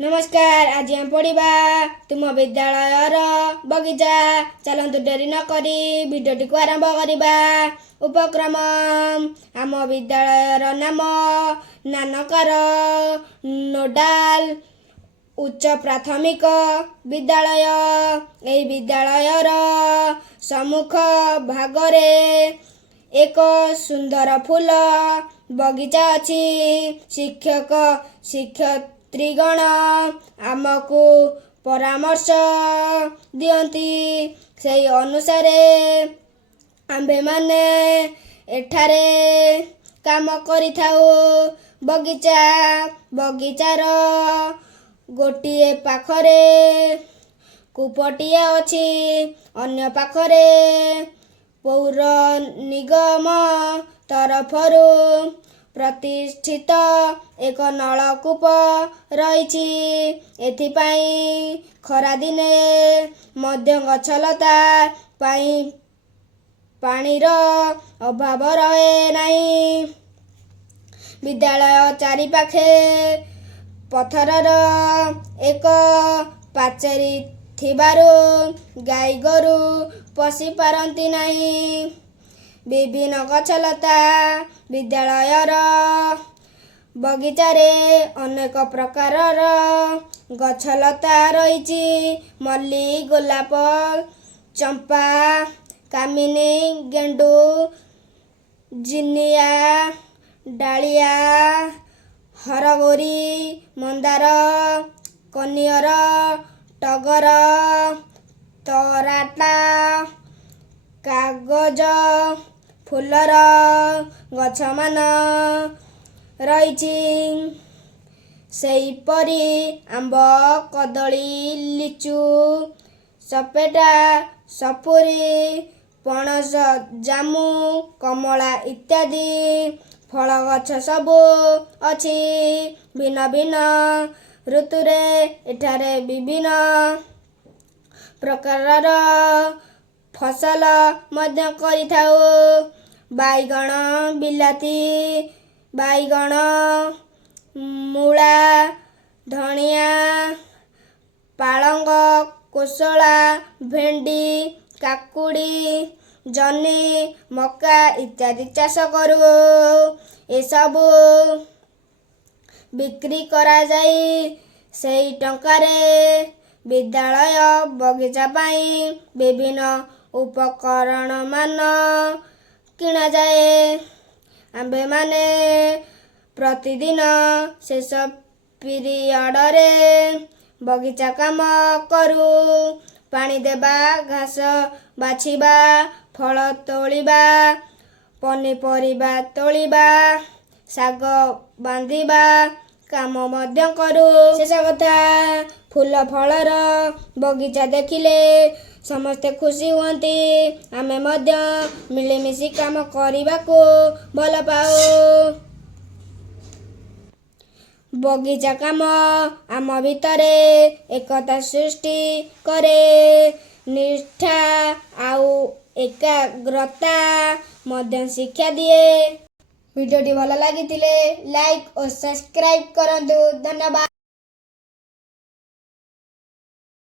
नमस्कार। आज हम पढ़ा तुम विद्यालय बगीचा। चलतु डेरी न करी भिडियोटी को आरंभ करवा। उपक्रम आम विद्यालय नाम नानकर नोडाल उच्च प्राथमिक विद्यालय। यह विद्यालयर सम्मुख भागरे एक सुंदर फूल बगीचा अच्छी। शिक्षक शिक्षयित्रीगण आमको परामर्श दियंती से अनुसार आंबे माने एठारे काम करिथाउ। बगीचार गोटिए पाखरे कूपटिया अच्छी, अन्य पाखरे पौर निगम तरफरु प्रतिष्ठित एक नलकूप रही। एथिपाई खरा दिने मध्य गछलता पानीर अभाव रहे नहीं। विद्यालय चारिपाखे पथरर एक पाचेरी थिबारु गाई गोरु पशि पारती नहीं। विभिन्न गछलता विद्यालयर बगीचारे अनेक प्रकारर गछलता रही। मल्ली, गोलाप, चंपा, कामिनी, गेंडू, जिनिया, डालिया, हरगोरी, मंदार, कनियर, टगर, तराटा, कागज फूलर गछ मान रही। सेहीपरि आंब, कदली, लिचु, सपेटा, सपुरी, पणस, जामु, कमला इत्यादि फल गछ सबु अछि। भिन्न भिन्न ऋतुरे एठारे विभिन्न प्रकारर फसल मध्य करिथाउ। बाईगण, बिलाती बाईगण, मूला, धनिया, पालंग, कोसला, भेंडी, काकुड़ी, जनी, मक्का इत्यादि चाष करू। ए सबु बिक्री करा जाई। सेही टंकारे विद्यालय बगीचा पाई विभिन्न उपकरण मान किना जाए। आंबे माने प्रतिदिन शेष पीरियड रे बगीचा काम करू। पानी देबा, घास बाछिबा, फल तोलिबा, पनीपरिबा तोलिबा, साग बांधिबा काम मध्य करू। शेष कथा फूल फलर बगीचा देखिले समस्ते खुशी हुअंती। आमे मध्य मिलेमिशी काम करिबा को भल पाऊ। बगीचा काम आम भितरे एकता सृष्टि करे। निष्ठा आउ एकाग्रता मध्य शिक्षा दिए। वीडियोटी भल लागिथिले लाइक और सब्सक्राइब करंतु। धन्यवाद।